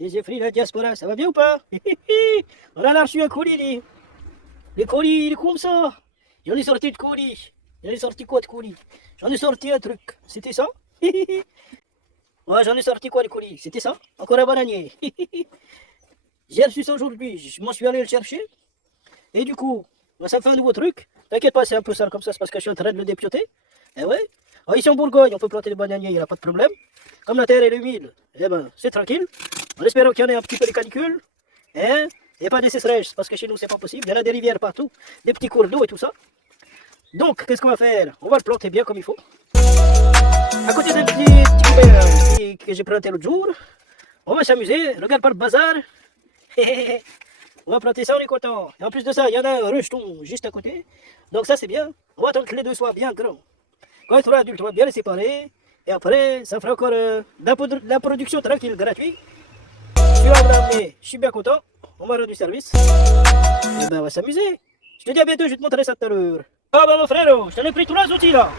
Et Jeffrey, la diaspora, ça va bien ou pas? On a reçu un colis, les colis, il est comme ça. J'en ai sorti de colis. J'en ai sorti quoi de colis? J'en ai sorti un truc. C'était ça? Ouais, j'en ai sorti quoi de colis? C'était ça? Encore un bananier. J'ai reçu ça aujourd'hui. Je m'en suis allé le chercher. Et du coup, bah, ça me fait un nouveau truc. T'inquiète pas, c'est un peu sale comme ça, c'est parce que je suis en train de le dépioter. Eh ouais. Ah, ici en Bourgogne, on peut planter des bananiers, il n'y a pas de problème. Comme la terre est humide, eh ben, c'est tranquille. En espérant qu'il y en ait un petit peu de canicule. Hein? Et pas des sécheresses, parce que chez nous, c'est pas possible. Il y en a des rivières partout, des petits cours d'eau et tout ça. Donc, qu'est-ce qu'on va faire? On va le planter bien comme il faut. À côté d'un petit couvert que j'ai planté l'autre jour, on va s'amuser. Regarde pas le bazar. On va planter ça, on est content. Et en plus de ça, il y en a un rejeton juste à côté. Donc ça, c'est bien. On va attendre que les deux soient bien grands. Quand ils seront adultes, on va bien les séparer. Et après, ça fera encore de la production tranquille, gratuite. Celui-là, on l'a amené. Je suis bien content. On m'a rendu service. Et ben, on va s'amuser. Je te dis à bientôt, je vais te montrer ça tout à l'heure. Ah bah mon frère, je t'en ai pris tous les outils là.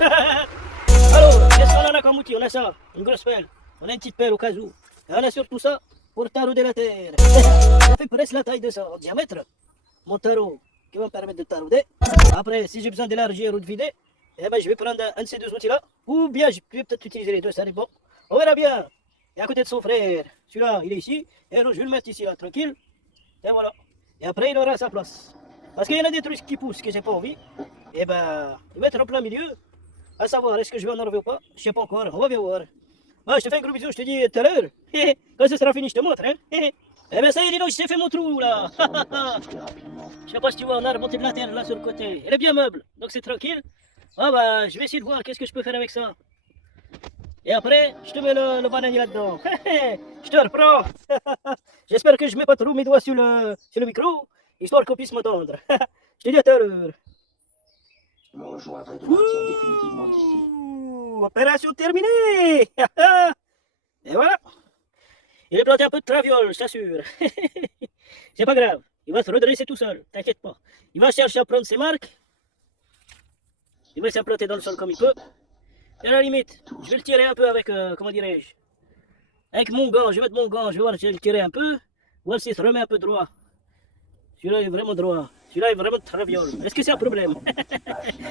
Alors, qu'est-ce qu'on en a comme outil? On a ça, une grosse pelle. On a une petite pelle au cas où. Et on a surtout ça pour tarauder la terre. Ça fait presque la taille de ça, en diamètre. Mon tarot qui va me permettre de tarauder. Après, si j'ai besoin d'élargir ou de vider, eh ben, je vais prendre un de ces deux outils là. Ou bien je vais peut-être utiliser les deux, ça dépend. On verra bien. Et à côté de son frère, celui-là, il est ici. Et alors, je vais le mettre ici là, tranquille. Et voilà. Et après, il aura sa place. Parce qu'il y en a des trucs qui poussent que j'ai pas envie. Et ben, le mettre en plein milieu. À savoir, est-ce que je vais en enlever ou pas? Je sais pas encore, on va bien voir. Moi, je te fais un gros bisou, je te dis tout à l'heure. Quand ce sera fini, je te montre. Hein. Eh ben ça y est, dis donc, j'ai fait mon trou là. Je sais pas si tu vois, on a remonté de la terre là sur le côté. Elle est bien meuble, donc c'est tranquille. Ah bah, je vais essayer de voir qu'est-ce que je peux faire avec ça. Et après, je te mets le bananier là-dedans. Je te reprends. J'espère que je mets pas trop mes doigts sur le micro, histoire qu'on puisse m'entendre. Je te dis à tout à l'heure. Je me rejoindrai de partir définitivement d'ici. Opération terminée. Et voilà. Il est planté un peu de traviole, je t'assure. C'est pas grave. Il va se redresser tout seul, t'inquiète pas. Il va chercher à prendre ses marques. Il va s'implanter dans le sol comme il peut. Et à la limite, je vais le tirer un peu avec, comment dirais-je, avec mon gant. Je vais mettre mon gant, je vais voir si je vais le tirer un peu. Voir s'il se remet un peu droit. Celui-là est vraiment droit. Celui-là est vraiment traviole. Est-ce que c'est un problème?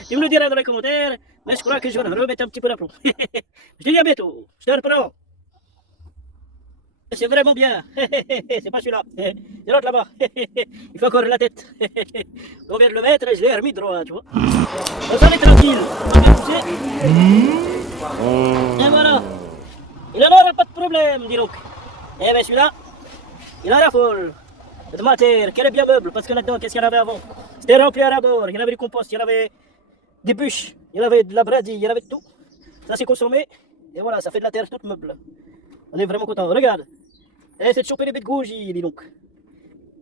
Tu me le diras dans les commentaires. Mais je crois que je vais le remettre un petit peu d'aplomb. Je te dis à bientôt. Je te reprends. C'est vraiment bien. C'est pas celui-là. C'est l'autre là-bas. Il faut encore la tête. On vient de le mettre, je l'ai remis droit, tu vois. On s'en est tranquille. On va pousser. Et voilà. Il n'en aura pas de problème, dis donc. Eh bien celui-là, il en raffole. De ma terre, qu'elle est bien meuble, parce que là-dedans, qu'est-ce qu'il y en avait avant? C'était rempli à rabord. Il y en avait du compost, il y en avait des bûches, il y en avait de la bradie, il y en avait de tout. Ça s'est consommé. Et voilà, ça fait de la terre toute meuble. On est vraiment content. Regarde. Essaie de choper les bêtes de gougie, dis donc.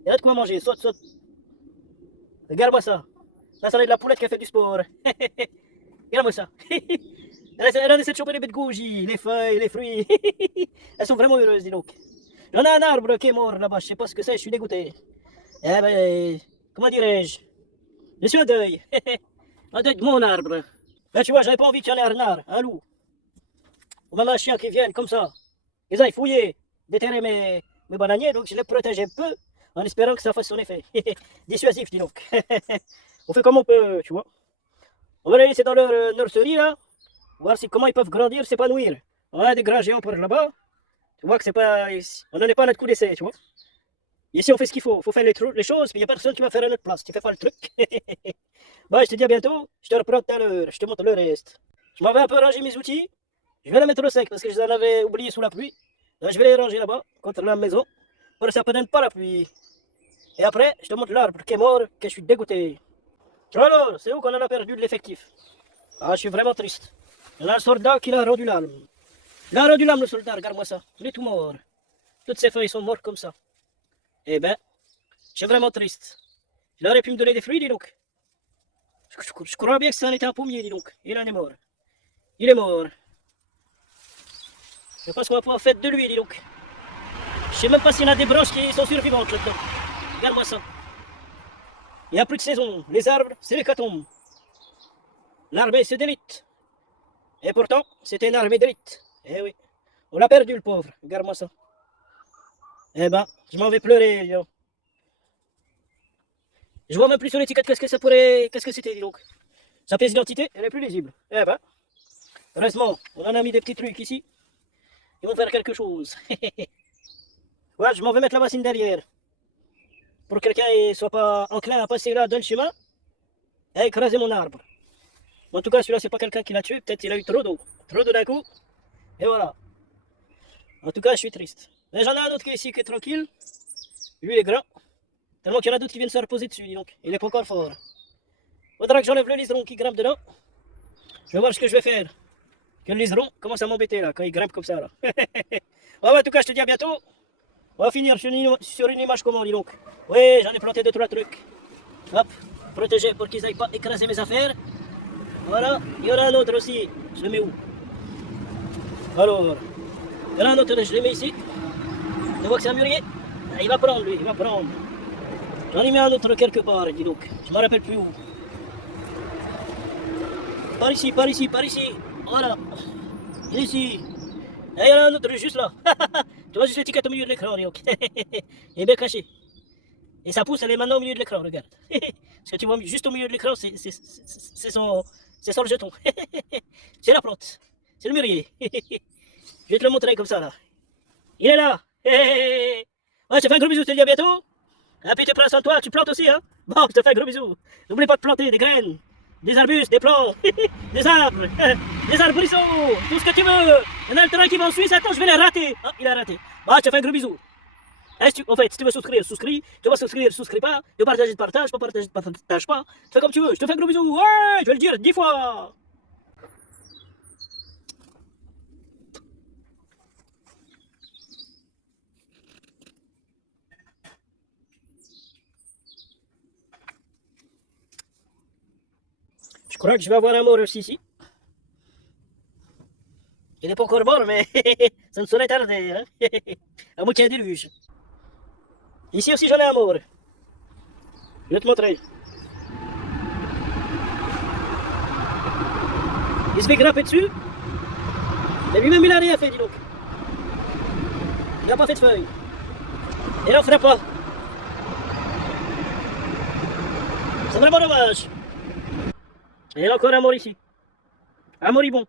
Il y a de quoi manger, saute, saute. Regarde-moi ça. Ça, ça est de la poulette qui a fait du sport. Regarde-moi ça. Elle essaie de choper les bêtes de gougie, les feuilles, les fruits. Elles sont vraiment heureuses, dis donc. J'en ai un arbre qui est mort là-bas, je sais pas ce que c'est, je suis dégoûté. Eh ben, comment dirais-je? Je suis en deuil. En deuil de mon arbre. Ben tu vois, j'avais pas envie qu'il y en ait un renard, un loup. Ou même un chien qui vienne comme ça. Ils aillent fouiller, déterrer mes bananiers, donc je les protège un peu, en espérant que ça fasse son effet. Dissuasif, dis donc. On fait comme on peut, tu vois. On va les laisser dans leur nurserie, là, voir si, comment ils peuvent grandir, s'épanouir. On a des grands géants par là-bas. Tu vois que c'est pas... On n'en est pas à notre coup d'essai, tu vois. Ici, on fait ce qu'il faut. Il faut faire les choses, puis il n'y a personne qui va faire à notre place. Tu fais pas le truc. Bon, je te dis à bientôt. Je te reprends tout à l'heure. Je te montre le reste. Je m'en vais un peu ranger mes outils. Je vais les mettre au sec parce que je les avais oubliés sous la pluie. Donc, je vais les ranger là-bas, contre la maison, pour que ça ne prenne pas la pluie. Et après, je te montre l'arbre qui est mort, que je suis dégoûté. Alors, c'est où qu'on en a perdu de l'effectif? Ah, je suis vraiment triste. Il y a un soldat qui l'a rendu l'âme. Il a rendu l'âme, le soldat, regarde-moi ça. Il est tout mort. Toutes ces feuilles sont mortes comme ça. Eh ben, je suis vraiment triste. Il aurait pu me donner des fruits, dis donc. Je crois bien que ça en était un pommier, dis donc. Il en est mort. Il est mort. Je pense qu'on va pouvoir faire de lui, dis donc. Je sais même pas s'il y en a des branches qui sont survivantes là-dedans. Regarde-moi ça. Il n'y a plus de saison. Les arbres, c'est l'hécatombe. L'armée, c'est d'élite. Et pourtant, c'était une armée d'élite. Eh oui. On l'a perdu, le pauvre. Regarde-moi ça. Eh ben, je m'en vais pleurer, dis donc. Je vois même plus sur l'étiquette qu'est-ce que ça pourrait. Qu'est-ce que c'était, dis donc. Sa pièce d'identité, elle est plus lisible. Eh ben, heureusement, on en a mis des petits trucs ici. Ils vont faire quelque chose. Ouais, je m'en vais mettre la bassine derrière. Pour que quelqu'un ne soit pas enclin à passer là dans le chemin et à écraser mon arbre. En tout cas, celui-là, c'est pas quelqu'un qui l'a tué. Peut-être qu'il a eu trop d'eau. Trop d'eau d'un coup. Et voilà. En tout cas, je suis triste. Mais j'en ai un autre qui est ici, qui est tranquille. Lui, il est grand. Tellement qu'il y en a d'autres qui viennent se reposer dessus, dis donc. Il est pas encore fort. Faudra que j'enlève le liseron qui grimpe dedans. Je vais voir ce que je vais faire. Que le liseron commence à m'embêter là, quand il grimpe comme ça là. Ouais, en tout cas, je te dis à bientôt. On va finir sur une image comment, dis donc. Oui, j'en ai planté 2-3 trucs. Hop, protégé pour qu'ils n'aillent pas écraser mes affaires. Voilà, il y en a un autre aussi. Je le mets où? Alors, il y en a un autre, je le mets ici. Tu vois que c'est un mûrier? Ah, il va prendre lui, il va prendre. J'en ai mis un autre quelque part, dis donc. Je me rappelle plus où. Par ici, par ici, par ici. Voilà. Il est ici. Et il y en a un autre juste là. Tu vois juste l'étiquette au milieu de l'écran, dis donc. Il est bien caché. Et sa pousse, elle est maintenant au milieu de l'écran, regarde. Ce que tu vois juste au milieu de l'écran, c'est son jeton. C'est la plante. C'est le mûrier. Je vais te le montrer comme ça, là. Il est là. Ouais, je te fais un gros bisou, je te dis à bientôt. Et puis tu prends soin de toi, tu plantes aussi, hein. Bon, je te fais un gros bisou. N'oublie pas de planter des graines, des arbustes, des plants, des arbres, des arbrisseaux, tout ce que tu veux. Il y en a le terrain qui va en Suisse, attends, je vais les rater. Ah, il a raté. Bon, je te fais un gros bisou. En fait, si tu veux souscrire, souscris. Tu vas souscrire, souscris pas. Tu veux partager, partage. Pas partager, partage pas. Fais comme tu veux. Je te fais un gros bisou. Ouais, je vais le dire 10 fois. Je crois que je vais avoir un mort aussi ici. Il n'est pas encore mort, mais ça ne saurait tarder. Hein. À moins qu'il y ait un déluge. Ici aussi, j'en ai un mort. Je vais te montrer. Il se fait grimper dessus. Mais lui-même, il n'a rien fait, dis donc. Il n'a pas fait de feuilles. Il n'en fera pas. C'est vraiment dommage. Et il y a encore un mort ici. Un moribond.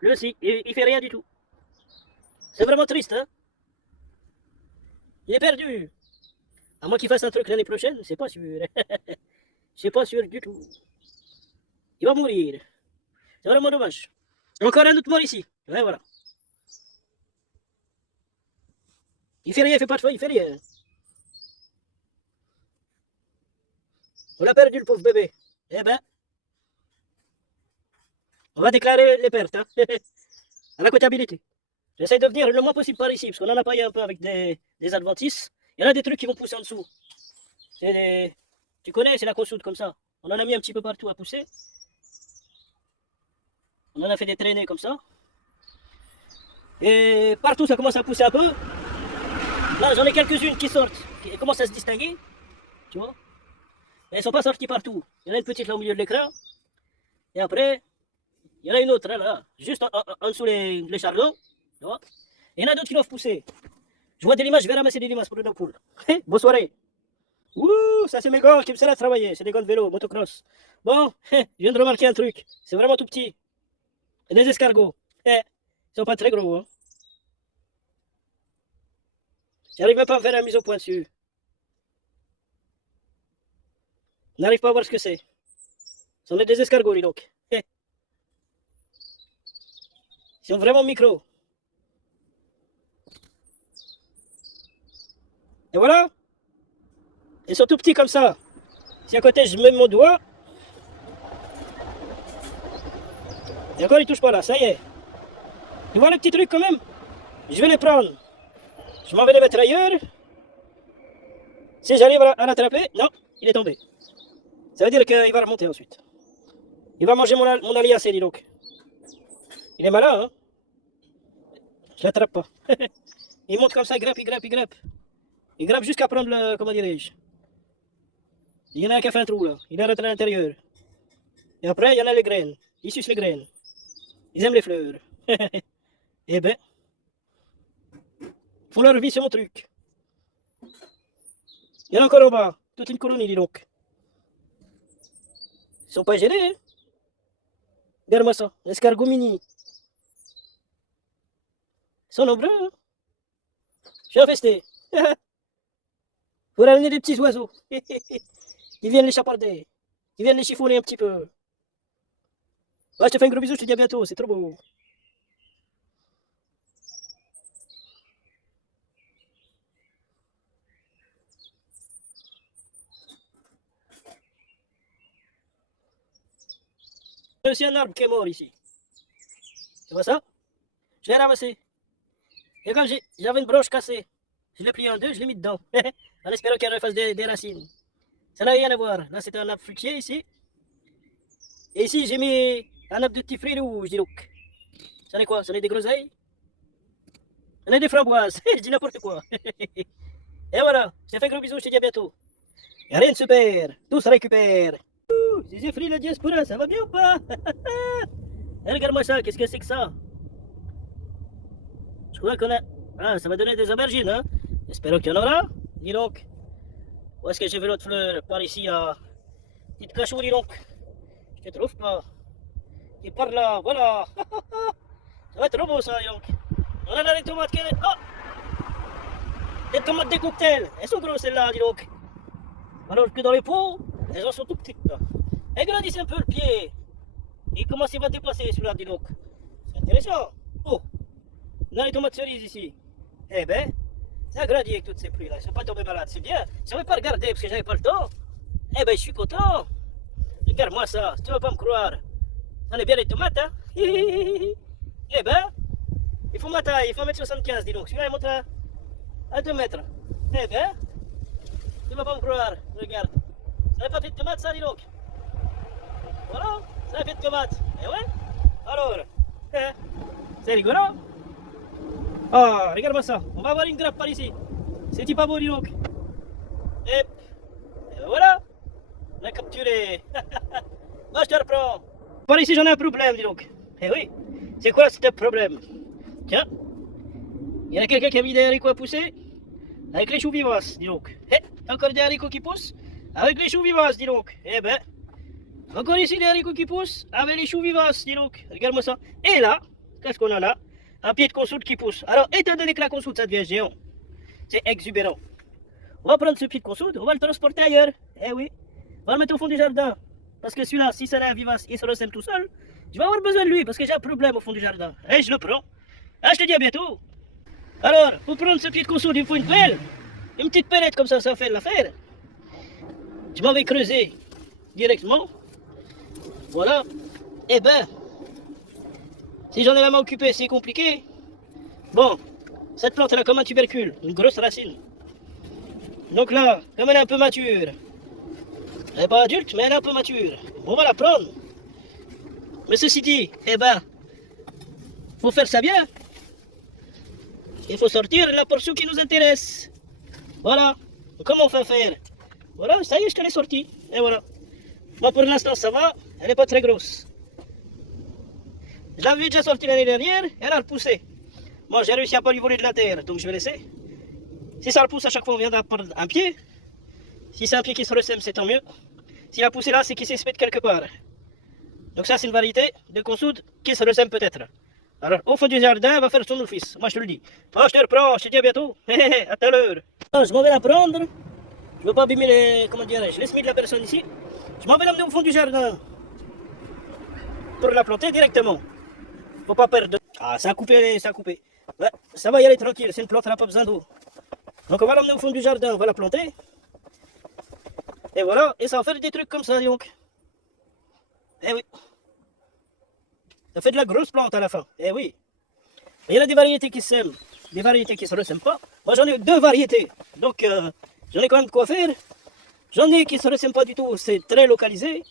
Lui aussi, il fait rien du tout. C'est vraiment triste, hein. Il est perdu. À moins qu'il fasse un truc l'année prochaine, c'est pas sûr. C'est pas sûr du tout. Il va mourir. C'est vraiment dommage. Encore un autre mort ici. Ouais, voilà. Il fait rien, il fait pas de feuilles, il fait rien. On l'a perdu, le pauvre bébé. Eh ben, on va déclarer les pertes, hein. À la comptabilité. J'essaie de venir le moins possible par ici, parce qu'on en a paillé un peu avec des adventices. Il y en a des trucs qui vont pousser en dessous. Tu connais, c'est la consoude comme ça. On en a mis un petit peu partout à pousser. On en a fait des traînées comme ça. Et partout, ça commence à pousser un peu. Là, j'en ai quelques-unes qui sortent, qui commencent à se distinguer. Tu vois. Mais elles ne sont pas sorties partout. Il y en a une petite là au milieu de l'écran. Et après, il y en a une autre là, juste en dessous les chardons. Tu vois. Et il y en a d'autres qui doivent pousser. Je vois des limaces, je vais ramasser des limaces pour nos poules. Bonne soirée. Ouh, ça c'est mes gars qui me servent à travailler. C'est des gars de vélo, motocross. Bon, je viens de remarquer un truc. C'est vraiment tout petit. Et des escargots. Ils sont pas très gros. Hein. J'arrive même pas à me faire la mise au point dessus. On n'arrive pas à voir ce que c'est. Ce sont des escargots, dis donc. Ils sont vraiment micro. Et voilà. Ils sont tout petits comme ça. Si à côté je mets mon doigt. Et encore ils touchent pas là, ça y est. Tu vois les petits trucs quand même? Je vais les prendre. Je m'en vais les mettre ailleurs. Si j'arrive à l'attraper, non, il est tombé. Ça veut dire qu'il va remonter ensuite. Il va manger mon aliacé, dis donc. Il est malin, hein? Je l'attrape pas. Il monte comme ça, il grimpe, il grimpe, il grimpe. Il grimpe jusqu'à prendre le, comment dirais-je. Il y en a un qui a fait un trou là. Il est rentré à l'intérieur. Et après, il y en a les graines. Ils sucent les graines. Ils aiment les fleurs. Eh ben. Ils font leur vie sur mon truc. Il y en a encore en bas. Toute une colonie, dis donc. Ils sont pas gênés, hein. Regarde-moi ça. Escargot mini. Ils sont nombreux, hein. Je suis infesté. Faut ramener des petits oiseaux. Ils viennent les chaparder. Ils viennent les chiffonner un petit peu. Ouais, je te fais un gros bisou, je te dis à bientôt. C'est trop beau. Il y a aussi un arbre qui est mort ici. Tu vois ça? Je l'ai ramassé. Et comme j'avais une branche cassée, je l'ai plié en deux, je l'ai mis dedans. En espérant qu'elle refasse des racines. Ça n'a rien à voir. Là, c'est un arbre fruitier ici. Et ici, j'ai mis un arbre de petits fruits rouges, dis donc. Ça n'est quoi? Ça n'est des groseilles? Ça n'est des framboises. Je dis n'importe quoi. Et voilà. Je te fais un gros bisou, je te dis à bientôt. Et rien ne se perd. Tout se récupère. J'ai fruits la diaspora, ça va bien ou pas? Et regarde-moi ça, qu'est-ce que c'est que ça? Je crois qu'on a... Ah, ça va donner des aubergines, hein? Espérons qu'il y en aura. Dis donc. Où est-ce que j'ai vu l'autre fleur? Par ici, là. Petite cachou, dis donc. Je te trouve pas. Et par là, voilà. Ça va être trop beau, ça, dis donc. On a là les tomates qui... Oh! Les tomates des cocktails. Elles sont grosses, celles-là, dis donc. Alors que dans les pots, elles en sont tout petites. Et grandissent un peu le pied. Et comment il va dépasser, celui-là, dis donc. C'est intéressant. Oh! On a les tomates cerises ici. Eh ben, ça a grandi avec toutes ces pluies là, ils ne sont pas tombés malades, c'est bien. Je ne savais pas regarder parce que j'avais pas le temps. Eh ben, je suis content. Regarde-moi ça, tu vas pas me croire. On est bien les tomates, hein. Eh ben, il faut ma taille, il faut 1m75, dis donc. Celui-là, il monte à 2 mètres. Eh ben, tu vas pas me croire, regarde. Ça n'est pas fait de tomates, ça, dis donc. Voilà, ça a fait de tomates. Eh ouais. Alors, c'est rigolo. Ah, regarde-moi ça. On va avoir une grappe par ici. C'est pas beau, dis donc. Et ben voilà. On a capturé. Moi, je te reprends. Par ici, j'en ai un problème, dis donc. Eh oui. C'est quoi ce problème? Tiens. Il y en a quelqu'un qui a mis des haricots à pousser avec les choux vivaces, dis donc. Eh, encore des haricots qui poussent avec les choux vivaces, dis donc. Eh ben. Encore ici des haricots qui poussent avec les choux vivaces, dis donc. Regarde-moi ça. Et là, qu'est-ce qu'on a là? Un pied de consoude qui pousse. Alors, étant donné que la consoude, ça devient géant, c'est exubérant. On va prendre ce pied de consoude, on va le transporter ailleurs. Eh oui, on va le mettre au fond du jardin. Parce que celui-là, si c'est un vivace, il se ressème tout seul. Je vais avoir besoin de lui parce que j'ai un problème au fond du jardin. Et je le prends. Ah, je te dis à bientôt. Alors, pour prendre ce pied de consoude, il faut une pelle. Une petite pellette comme ça fait l'affaire. Je m'en vais creuser directement. Voilà. Eh ben, si j'en ai la main occupée, c'est compliqué. Bon, cette plante elle a comme un tubercule, une grosse racine. Donc là, comme elle est un peu mature, elle n'est pas adulte, mais elle est un peu mature. On va la prendre. Mais ceci dit, eh ben, faut faire ça bien. Il faut sortir la portion qui nous intéresse. Voilà. Comment on fait faire? Voilà, ça y est, je te l'ai sorti. Et voilà. Moi pour l'instant ça va, elle n'est pas très grosse. Je l'avais déjà sorti l'année dernière, elle a repoussé. Moi j'ai réussi à pas lui voler de la terre, donc je vais laisser. Si ça repousse à chaque fois, on vient d'apprendre un pied. Si c'est un pied qui se ressème, c'est tant mieux. S'il a poussé là, c'est qu'il s'est spété quelque part. Donc ça, c'est une variété de consoude qui se ressème peut-être. Alors, au fond du jardin, elle va faire son office. Moi, je te le dis. Moi, je te reprends, je te dis à bientôt. À tout à l'heure. Je m'en vais la prendre. Je ne veux pas abîmer les, comment dirais-je, les semis de la personne ici. Je m'en vais l'amener au fond du jardin. Pour la planter directement. Faut pas perdre. Ah, ça a coupé, ça a coupé. Ouais, ça va y aller tranquille, c'est une plante, elle n'a pas besoin d'eau. Donc on va l'emmener au fond du jardin, on va la planter. Et voilà, et ça va faire des trucs comme ça, donc. Eh oui. Ça fait de la grosse plante à la fin. Eh oui. Il y en a des variétés qui s'aiment, des variétés qui ne se ressèment pas. Moi j'en ai 2 variétés. Donc j'en ai quand même de quoi faire. J'en ai qui ne se ressèment pas du tout, c'est très localisé.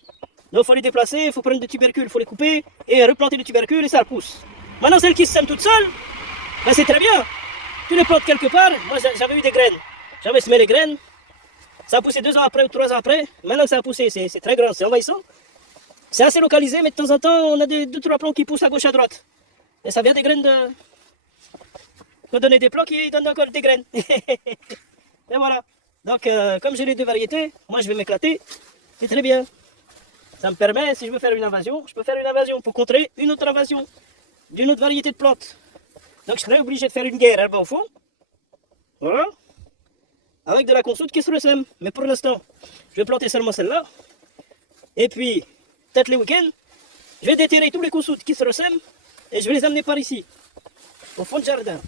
Donc il faut les déplacer, il faut prendre des tubercules, il faut les couper et replanter les tubercules et ça repousse. Maintenant celles qui se sèment toutes seules, ben, c'est très bien. Tu les plantes quelque part. Moi j'avais eu des graines. J'avais semé les graines. Ça a poussé 2 ans après ou 3 ans après. Maintenant que ça a poussé, c'est très grand, c'est envahissant. C'est assez localisé, mais de temps en temps, on a 2-3 plants qui poussent à gauche à droite. Et ça vient des graines faut donner des plants qui donnent encore des graines. Et voilà. Donc, comme j'ai les deux variétés, moi je vais m'éclater. C'est très bien. Ça me permet, si je veux faire une invasion, je peux faire une invasion pour contrer une autre invasion d'une autre variété de plantes. Donc, je serais obligé de faire une guerre là-bas au fond. Voilà. Avec de la consoude qui se ressemble. Mais pour l'instant, je vais planter seulement celle-là. Et puis, peut-être les week-ends, je vais déterrer tous les consoudes qui se ressemblent et je vais les amener par ici, au fond du jardin.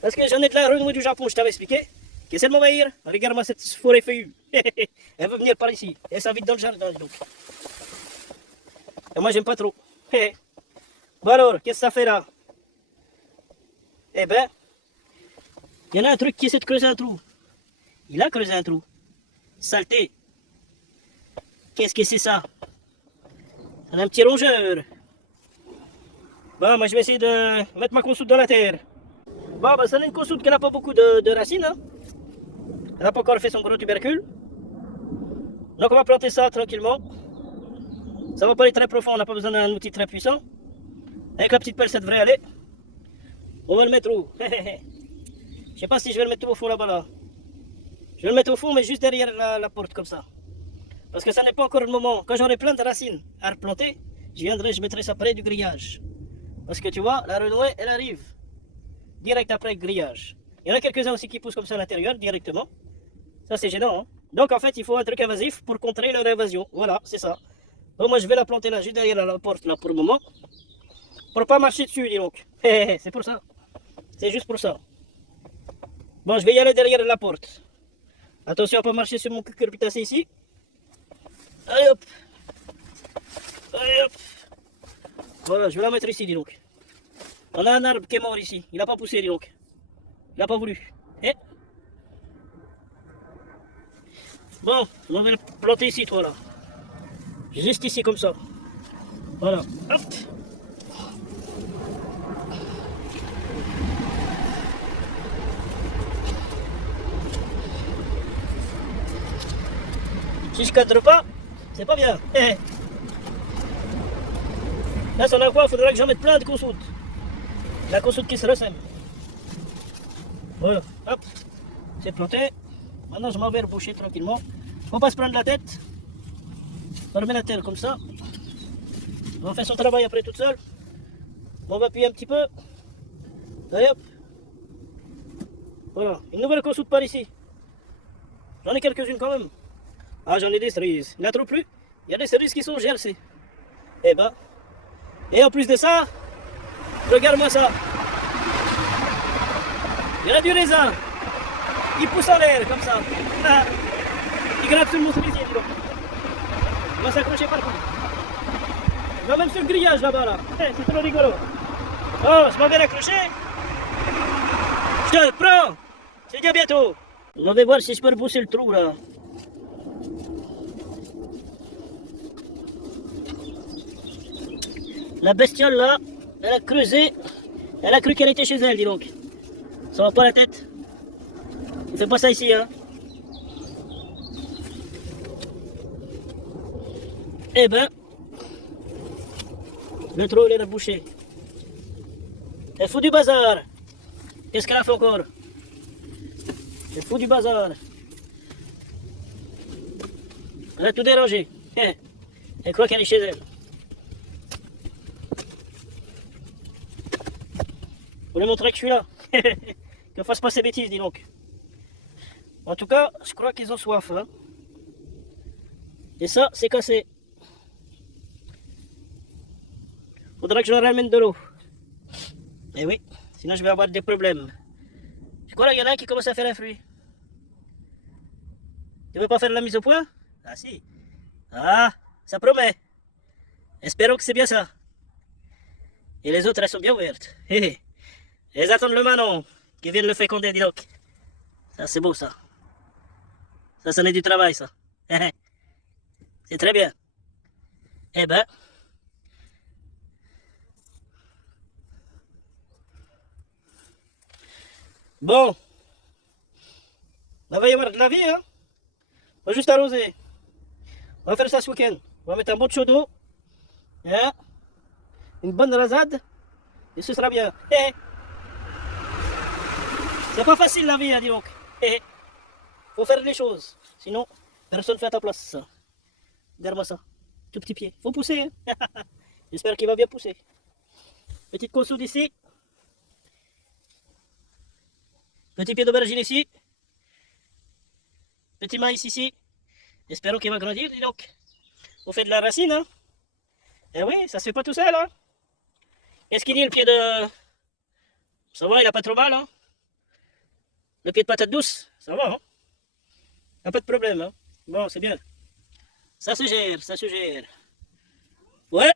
Parce que j'en ai de la renouée du Japon, je t'avais expliqué. Qu'est-ce qu'elle m'envahir? Regarde-moi cette forêt feuillue. Elle veut venir par ici. Elle s'invite dans le jardin, donc. Et moi, j'aime pas trop. Bon alors, qu'est-ce que ça fait là? Eh ben, il y en a un truc qui essaie de creuser un trou. Il a creusé un trou. Saleté. Qu'est-ce que c'est ça? C'est un petit rongeur. Bon, moi je vais essayer de mettre ma consoude dans la terre. Bon, bah, ça n'est une consoude qui n'a pas beaucoup de racines. Hein. Elle n'a pas encore fait son gros tubercule. Donc on va planter ça tranquillement. Ça va pas aller très profond, on n'a pas besoin d'un outil très puissant. Avec la petite pelle, ça devrait aller. On va le mettre où? Je sais pas si je vais le mettre au fond là-bas là. Je vais le mettre au fond, mais juste derrière la porte comme ça. Parce que ça n'est pas encore le moment. Quand j'aurai plein de racines à replanter, je mettrai ça près du grillage. Parce que tu vois, la renouée, elle arrive direct après le grillage. Il y en a quelques-uns aussi qui poussent comme ça à l'intérieur, directement. Ça, c'est gênant. Hein? Donc, en fait, il faut un truc invasif pour contrer leur invasion. Voilà, c'est ça. Donc, moi, je vais la planter là, juste derrière la porte, là, pour le moment. Pour pas marcher dessus, dis donc. C'est pour ça. C'est juste pour ça. Bon, je vais y aller derrière la porte. Attention à pas marcher sur mon cucurbitacé ici. Allez hop. Allez hop. Voilà, je vais la mettre ici, dis donc. On a un arbre qui est mort ici. Il n'a pas poussé, dis donc. Il n'a pas voulu. Eh. Bon, on va le planter ici, toi, là. Juste ici, comme ça. Voilà. Hop. Si je cadre pas, c'est pas bien. Eh. Là, ça en a quoi? Il faudra que j'en mette plein de consoudes. La consoude qui se ressemble. Voilà, hop, c'est planté. Maintenant, je m'en vais reboucher tranquillement. Faut pas se prendre la tête. On remet la terre comme ça. On va faire son travail après toute seule. On va appuyer un petit peu. Allez hop. Voilà, une nouvelle consoude par ici. J'en ai quelques-unes quand même. Ah, j'en ai des cerises. Il n'y en a trop plus. Il y a des cerises qui sont gercées. Eh ben. Et en plus de ça, regarde-moi ça. Il y en a du raisin. Il pousse en l'air comme ça. Il gratte tout le monde cerisier, dis donc. Il va s'accrocher partout. Il va même sur le grillage là-bas là. C'est trop rigolo. Oh, je m'en vais l'accrocher. Je te prends. Je te dis à bientôt. On va voir si je peux repousser le trou là. La bestiole là, elle a creusé. Elle a cru qu'elle était chez elle, dis donc. Ça va pas la tête. On fait pas ça ici, hein. Eh ben, le trou il est rebouché. Elle fout du bazar. Qu'est-ce qu'elle a fait encore? Elle fout du bazar. Elle a tout dérangé. Elle croit qu'elle est chez elle. Pour lui montrer que je suis là. Qu'elle fasse pas ses bêtises, dis donc. En tout cas, je crois qu'ils ont soif. Hein. Et ça, c'est cassé. Faudra que je leur ramène de l'eau. Eh oui, sinon je vais avoir des problèmes. Je crois qu'il y en a qui commencent à faire un fruit. Tu veux pas faire la mise au point? Ah si. Ah, ça promet. Espérons que c'est bien ça. Et les autres, elles sont bien ouvertes. Elles attendent le Manon qui viennent le féconder, dis donc. Ça, c'est beau, ça. Ça n'est du travail, ça. C'est très bien. Eh ben. Bon. Là, va y avoir de la vie, hein. On va juste arroser. On va faire ça ce week-end. On va mettre un bon chaud d'eau. Hein. Une bonne rasade. Et ce sera bien. C'est pas facile la vie, hein, dis donc. Faut faire les choses. Sinon, personne ne fait à ta place. Regarde-moi ça. Tout petit pied. Faut pousser. Hein. J'espère qu'il va bien pousser. Petite consoude ici. Petit pied d'aubergine ici. Petit maïs ici. Espérons qu'il va grandir, dis donc. On fait de la racine, hein. Eh oui, ça se fait pas tout seul, hein. Qu'est-ce qu'il dit le pied de... Ça va, il a pas trop mal, hein. Le pied de patate douce, ça va, hein. Y a pas de problème, hein. Bon, c'est bien. Ça se gère, ça se gère. Ouais.